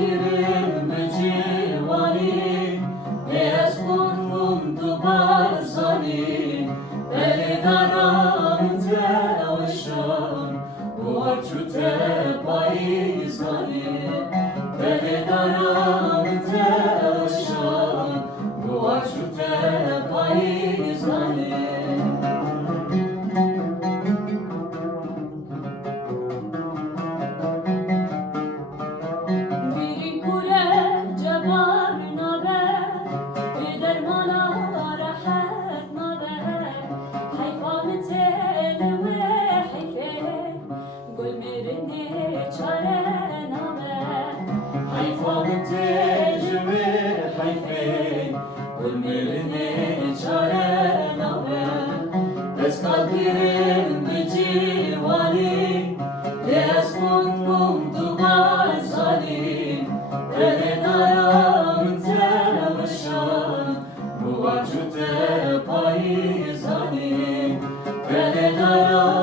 kalbimin mecivani Beyaz kurtum dubar zani Beli daram te oşan Bu açu te payizani Beli daram te oşan Bu açu te payizani Ölmelerine çare nabe Bes kalbirim becivani Beyaz kundum duvar zalim Beni daram telaşan Bu acı te payizani Beni daram